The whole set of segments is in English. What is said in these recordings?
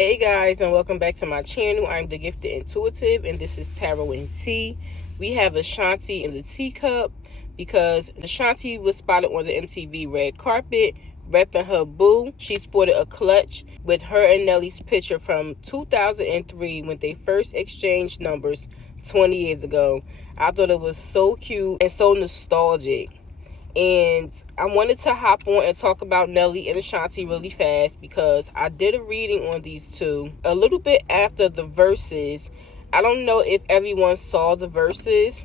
Hey guys, and welcome back to my channel. I'm the Gifted Intuitive, and this is Tarot and Tea. We have Ashanti in the teacup because Ashanti was spotted on the MTV red carpet repping her boo. She sported a clutch with her and Nelly's picture from 2003 when they first exchanged numbers 20 years ago. I thought it was so cute and so nostalgic. And I wanted to hop on and talk about Nelly and Ashanti really fast because I did a reading on these two a little bit after the verses. I don't know if everyone saw the verses,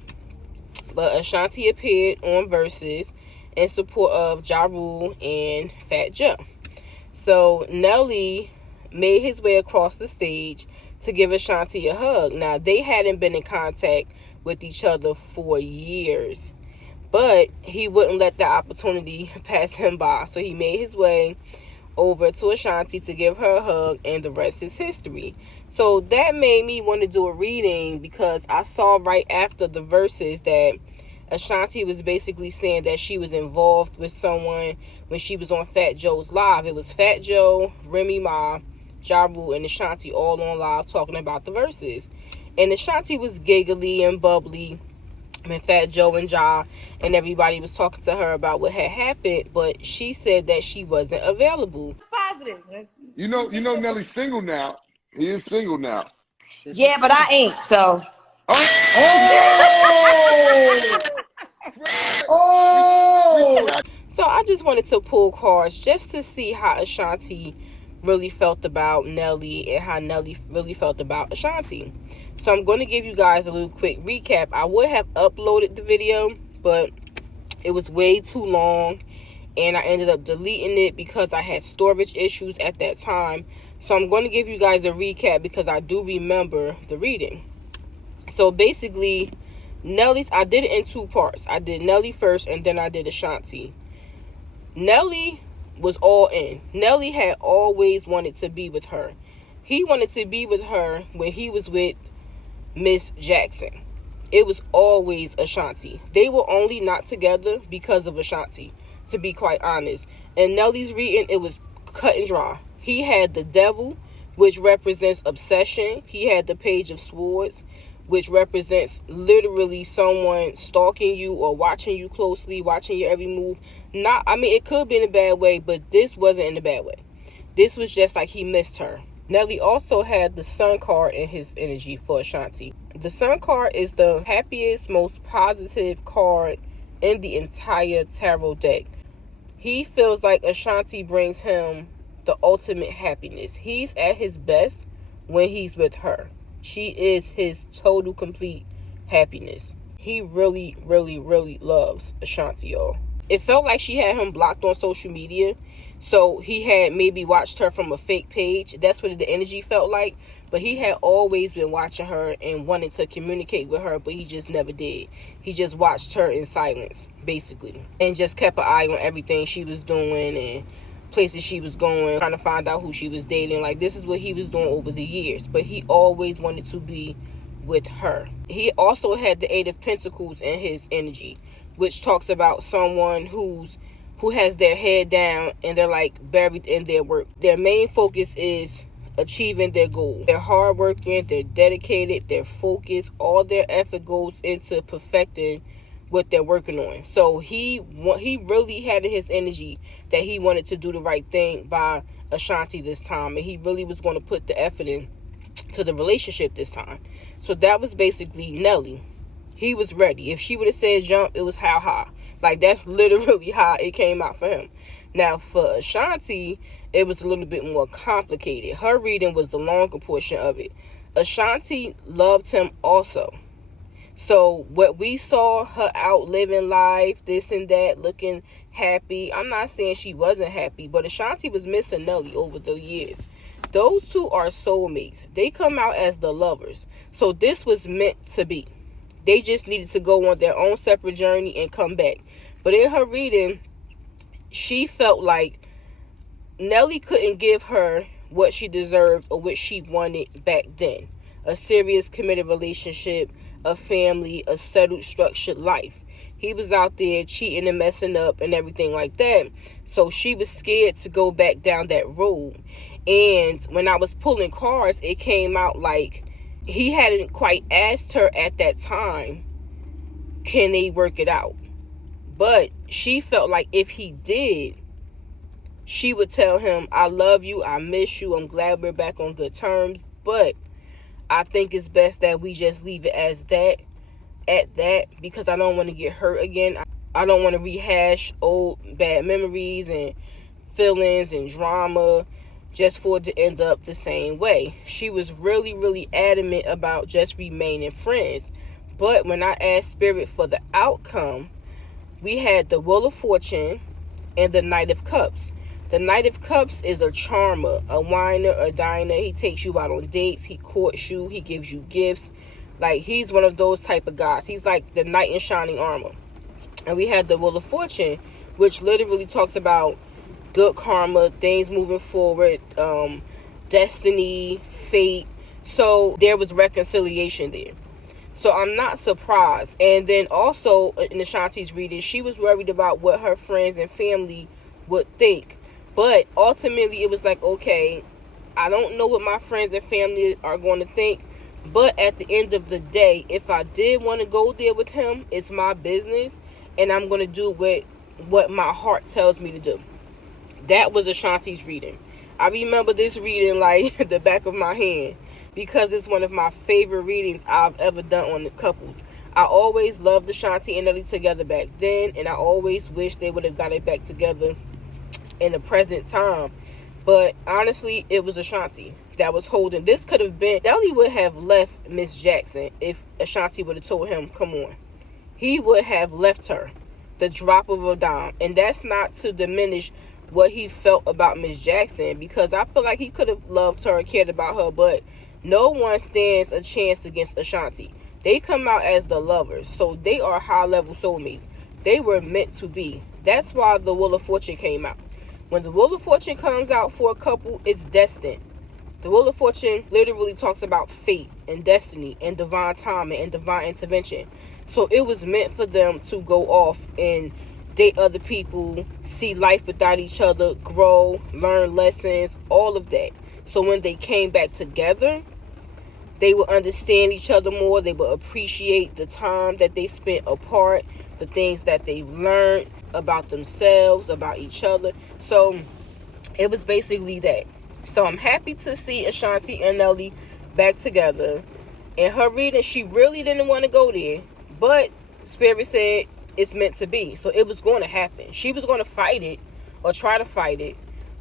but Ashanti appeared on verses in support of Ja Rule and Fat Joe. So Nelly made his way across the stage to give Ashanti a hug. Now, they hadn't been in contact with each other for years, but he wouldn't let the opportunity pass him by. So he made his way over to Ashanti to give her a hug, and the rest is history. So that made me want to do a reading because I saw right after the verses that Ashanti was basically saying that she was involved with someone when she was on Fat Joe's live. It was Fat Joe, Remy Ma, Ja Rule, and Ashanti all on live talking about the verses. And Ashanti was giggly and bubbly when Fat Joe and Ja and everybody was talking to her about what had happened, but she said that she wasn't available. It's positive. You know Nelly's single now. He is single now. Yeah, but I ain't, so. Oh! So I just wanted to pull cards just to see how Ashanti really felt about Nelly and how Nelly really felt about Ashanti. So I'm going to give you guys a little quick recap. I would have uploaded the video, but it was way too long, and I ended up deleting it because I had storage issues at that time. So I'm going to give you guys a recap because I do remember the reading. So basically, I did it in two parts. I did Nelly first, and then I did Ashanti. Nelly was all in. Nelly had always wanted to be with her. He wanted to be with her when he was with Miss Jackson. It was always Ashanti. They were only not together because of Ashanti, to be quite honest. And Nelly's reading, it was cut and dry. He had the devil, which represents obsession. He had the page of swords, which represents literally someone stalking you or watching you closely, watching your every move. It could be in a bad way, but this wasn't in a bad way. This was just like he missed her. Nelly also had the Sun card in his energy for Ashanti. The Sun card is the happiest, most positive card in the entire tarot deck. He feels like Ashanti brings him the ultimate happiness. He's at his best when he's with her. She is his total, complete happiness. He really, really, really loves Ashanti, y'all. It felt like she had him blocked on social media. So he had maybe watched her from a fake page. That's what the energy felt like. But he had always been watching her and wanted to communicate with her, but he just never did. He just watched her in silence, basically. And just kept an eye on everything she was doing and places she was going, trying to find out who she was dating. Like, this is what he was doing over the years. But he always wanted to be with her. He also had the Eight of Pentacles in his energy, which talks about someone who has their head down and they're like buried in their work. Their main focus is achieving their goal. They're hardworking, they're dedicated, they're focused. All their effort goes into perfecting what they're working on. So he really had in his energy that he wanted to do the right thing by Ashanti this time, and he really was going to put the effort in to the relationship this time. So that was basically Nelly. He was ready. If she would have said jump, it was how high. Like, that's literally how it came out for him. Now, for Ashanti, it was a little bit more complicated. Her reading was the longer portion of it. Ashanti loved him also. So what we saw her out living life, this and that, looking happy. I'm not saying she wasn't happy, but Ashanti was missing Nelly over the years. Those two are soulmates. They come out as the lovers. So this was meant to be. They just needed to go on their own separate journey and come back. But in her reading, she felt like Nelly couldn't give her what she deserved or what she wanted back then. A serious, committed relationship, a family, a settled, structured life. He was out there cheating and messing up and everything like that. So she was scared to go back down that road. And when I was pulling cards, it came out like he hadn't quite asked her at that time, can they work it out? But she felt like if he did, she would tell him, I love you, I miss you, I'm glad we're back on good terms, but I think it's best that we just leave it as that, at that, because I don't want to get hurt again. I don't want to rehash old bad memories and feelings and drama just for it to end up the same way. She was really, really adamant about just remaining friends. But when I asked Spirit for the outcome, we had the Wheel of Fortune and the Knight of Cups. The Knight of Cups is a charmer, a whiner, a diner. He takes you out on dates. He courts you. He gives you gifts. Like, he's one of those type of guys. He's like the knight in shining armor. And we had the Wheel of Fortune, which literally talks about good karma, things moving forward, destiny, fate. So there was reconciliation there. So I'm not surprised. And then also in Ashanti's reading, she was worried about what her friends and family would think. But ultimately it was like, okay, I don't know what my friends and family are going to think. But at the end of the day, if I did want to go there with him, it's my business. And I'm going to do what my heart tells me to do. That was Ashanti's reading. I remember this reading like the back of my hand, because it's one of my favorite readings I've ever done on the couples. I always loved Ashanti and Nelly together back then, and I always wish they would have got it back together in the present time. But honestly, it was Ashanti that was holding. This could have been, Nelly would have left Miss Jackson if Ashanti would have told him, come on. He would have left her, the drop of a dime. And that's not to diminish what he felt about Miss Jackson, because I feel like he could have loved her and cared about her, but no one stands a chance against Ashanti. They come out as the lovers, so they are high-level soulmates. They were meant to be. That's why the Wheel of Fortune came out. When the Wheel of Fortune comes out for a couple, it's destined. The Wheel of Fortune literally talks about fate and destiny and divine timing and divine intervention. So it was meant for them to go off and date other people, see life without each other, grow, learn lessons, all of that. So when they came back together, they would understand each other more. They would appreciate the time that they spent apart, the things that they've learned about themselves, about each other. So it was basically that. So I'm happy to see Ashanti and Nelly back together. In her reading, she really didn't want to go there, but Spirit said it's meant to be. So it was going to happen. She was going to fight it or try to fight it,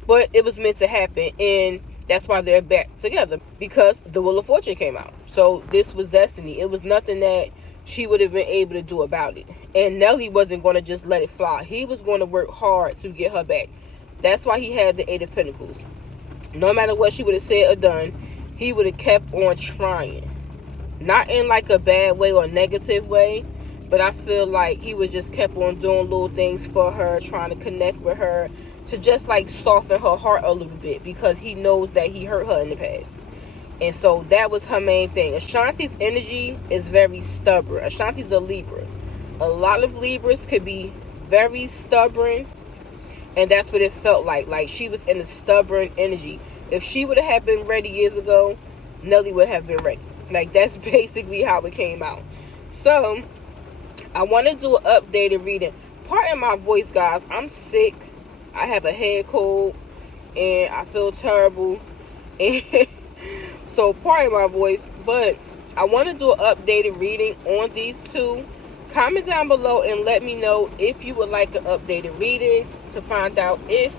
but it was meant to happen. And that's why they're back together, because the Wheel of Fortune came out. So this was destiny. It was nothing that she would have been able to do about it. And Nelly wasn't going to just let it fly. He was going to work hard to get her back. That's why he had the Eight of Pentacles. No matter what she would have said or done, he would have kept on trying. Not in like a bad way or negative way, but I feel like he would just kept on doing little things for her, trying to connect with her, to just like soften her heart a little bit, because he knows that he hurt her in the past. And so that was her main thing. Ashanti's energy is very stubborn. Ashanti's a Libra. A lot of Libras could be very stubborn, and that's what it felt like. Like, she was in a stubborn energy. If she would have been ready years ago, Nelly would have been ready. Like, that's basically how it came out. So I want to do an updated reading. Pardon my voice, guys. I'm sick. I have a head cold, and I feel terrible. And so pardon my voice, but I want to do an updated reading on these two. Comment down below and let me know if you would like an updated reading, to find out if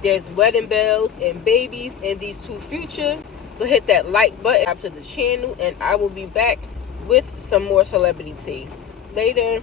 there's wedding bells and babies in these two future. So hit that like button, subscribe to the channel, and I will be back with some more celebrity tea later.